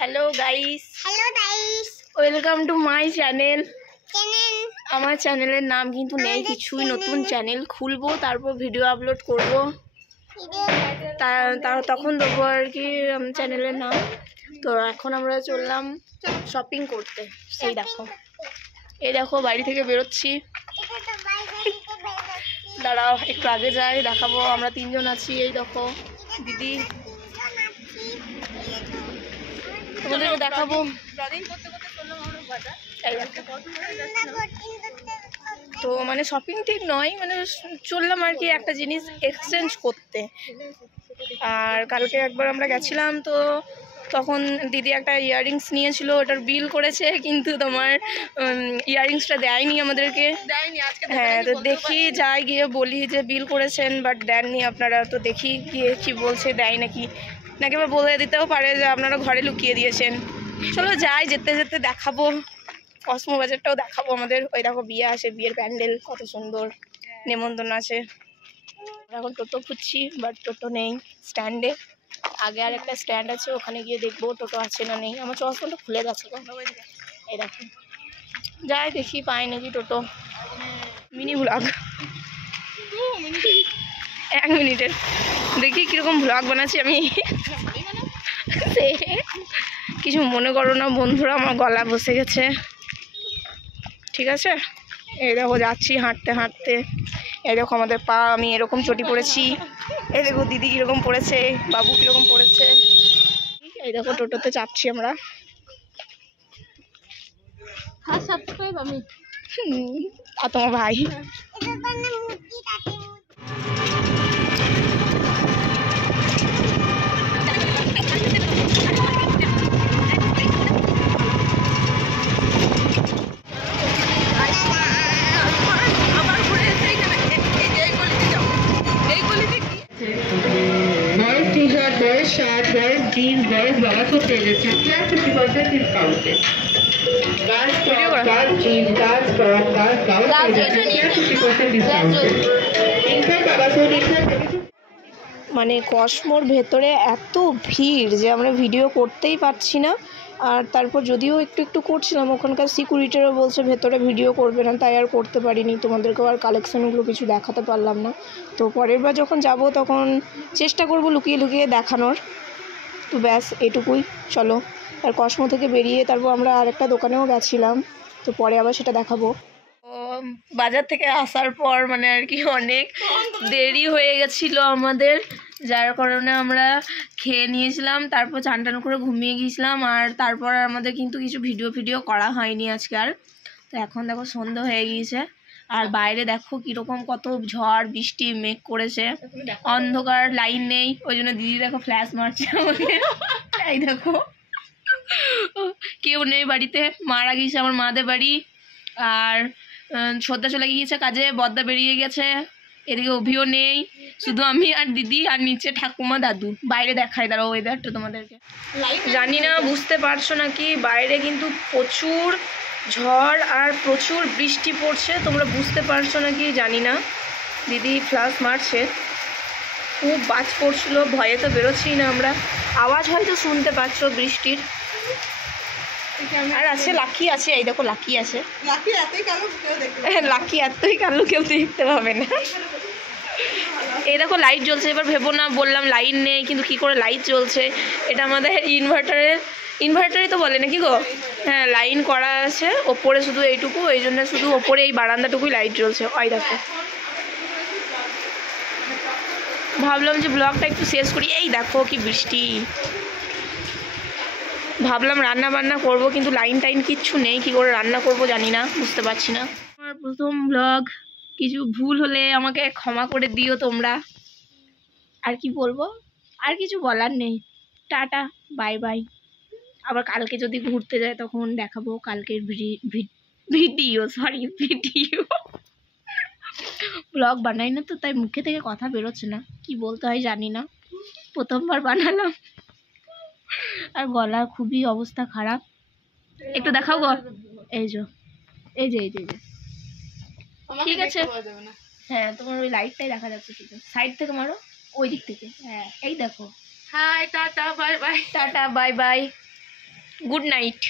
Hello guys welcome to my channel আমার চ্যানেলের নাম কিন্তু নেই কিছুই নতুন চ্যানেল খুলবো তারপর ভিডিও আপলোড করব তখন দেবো আর কি চ্যানেলের নাম। তো এখন আমরা চললাম শপিং করতে। এই দেখো বাড়ি থেকে বেরোচ্ছি। দাঁড়াও একটু আগে যাই দেখাবো আমরা তিনজন আছি। এই দেখো দিদি তোমাদেরকে দেখাবো। তো মানে শপিং ঠিক নয়, মানে চললাম আর কি একটা জিনিস এক্সচেঞ্জ করতে। আর কালকে একবার আমরা গেছিলাম তো তখন দিদি একটা ইয়াররিংস নিয়েছিল, ওটার বিল করেছে কিন্তু তোমার ইয়াররিংসটা দেয়নি আমাদেরকে। হ্যাঁ তো দেখি যাই গিয়ে বলি যে বিল করেছেন বাট দেননি আপনারা। তো দেখি গিয়ে কি বলছে, দেয় নাকি নাকি আবার বলে দিতেও পারে যে আপনারা ঘরে লুকিয়ে দিয়েছেন। চলো যাই, যেতে যেতে দেখাবো কসমো বাজারটাও দেখাবো আমাদের। ওই দেখো বিয়ে আসে, বিয়ের প্যান্ডেল কত সুন্দর, নেমন্তন্ন আছে। এখন টোটো খুঁজছি বাট টোটো নেই স্ট্যান্ডে। আগে আর একটা স্ট্যান্ড আছে, ওখানে গিয়ে দেখবো টোটো আছে না নেই। আমার চশমাটা খুলে গেছে। এই দেখো যাই দেখি পাই নাকি টোটো। মিনি ব্লগ 1 মিনিটের, দেখি কীরকম ব্লগ বানাচ্ছি আমি। কিছু মনে করো না বন্ধুরা, আমার গলা বসে গেছে, ঠিক আছে। এই দেখো যাচ্ছি হাঁটতে হাঁটতে। এই দেখো আমাদের পা, আমি এরকম চটি পড়েছি। এই দেখো দিদি কীরকম পড়েছে, বাবু কীরকম পড়েছে। এই দেখো টোটোতে চাপছি আমরা। আর তোমার ভাই শার্ট বয়েজ জিন্স বয়েজ বাবা সব পেয়ে যাচ্ছে 50% ডিসকাউন্টে। মানে কসমোর ভেতরে এত ভিড় যে আমরা ভিডিও করতেই পারছি না। আর তারপর যদিও একটু একটু করছিলাম, ওখানকার সিকিউরিটিরও বলছে ভেতরে ভিডিও করবে না, তাই আর করতে পারিনি। তোমাদেরকেও আর কালেকশানগুলো কিছু দেখাতে পারলাম না। তো পরের বার যখন যাব তখন চেষ্টা করব লুকিয়ে লুকিয়ে দেখানোর। তো ব্যাস এটুকুই, চলো। আর কসমো থেকে বেরিয়ে তারপর আমরা আরেকটা দোকানেও গেছিলাম, তো পরে আবার সেটা দেখাবো। ও বাজার থেকে আসার পর মানে আর কি অনেক দেরি হয়ে গেছিলো আমাদের, যার কারণে আমরা খেয়ে নিয়েছিলাম, তারপর চান টান করে ঘুমিয়ে গিয়েছিলাম। আর তারপর আমাদের কিন্তু কিছু ভিডিও করা হয়নি আজকে আর। তো এখন দেখো সন্ধ্যা হয়ে গিয়েছে আর বাইরে দেখো কীরকম কত ঝড় বৃষ্টি মেঘ করেছে, অন্ধকার, লাইন নেই। ওই জন্য দিদি দেখো ফ্ল্যাশ মারছে আমাকে। এই দেখো কেউ নেই বাড়িতে, মারা গিয়েছে আমার মাদের বাড়ি। আর শ্রদ্ধা চলে গিয়েছে কাজে, বদ্দা বেরিয়ে গেছে, এদিকে অভিও নেই, শুধু আমি আর দিদি আর নিচে ঠাকুমা দাদু। বাইরে দেখায় দাঁড়াও ওয়েদারটা তোমাদেরকে। জানি না বুঝতে পারছো নাকি, বাইরে কিন্তু প্রচুর ঝড় আর প্রচুর বৃষ্টি পড়ছে, তোমরা বুঝতে পারছো নাকি জানি না। দিদি ফ্ল্যাশ মারছে, খুব বাজ পড়ছিল, ভয়ে তো বেরোচ্ছি না আমরা। আওয়াজ হয়তো শুনতে পাচ্ছ বৃষ্টির। আর আছে লাকি আছে, এই দেখো লাকি আছে। লাকি এতই কালো কেউ দেখতে পাবে না। এই দেখো লাইট জ্বলছে। এবার ভেবো না বললাম লাইট নেই, কিন্তু কি করে লাইট জ্বলছে, এটা আমাদের ইনভার্টারই তো বলে নাকি গো। হ্যাঁ লাইন করা আছে ওপরে শুধু এইটুকু, এই জন্য শুধু ওপরে এই বারান্দাটুকুই লাইট জ্বলছে। ওই দেখো ভাবলাম যে ব্লগটা একটু শেষ করি। এই দেখো কি বৃষ্টি। ভাবলাম রান্না বান্না করব, কিন্তু লাইন টাইন কিচ্ছু নেই, কি করে রান্না করব জানি না, বুঝতে পারছি না। আমার প্রথম ব্লগ, কিছু ভুল হলে আমাকে ক্ষমা করে দিও তোমরা। আর কি বলবো, আর কিছু বলার নেই। Tata bye by. আবার কালকে যদি ঘুরতে যায় তখন দেখাবো কালকের ভিডিও। ব্লগ বানাই না তো, তাই মুখে থেকে কথা বেরোচ্ছে না, কি বলতে হয় জানি না, প্রথমবার বানালাম। আর গলার খুবই অবস্থা খারাপ। একটু দেখাও গো, এই যে এই যে এই যে ঠিক আছে। হ্যাঁ তোমার ওই লাইটটাই দেখা যাচ্ছে, ঠিক আছে সাইড থেকে মারো, ওই দিক থেকে। হ্যাঁ এই দেখো। Hi tata bye bye. Tata bye bye. Good night.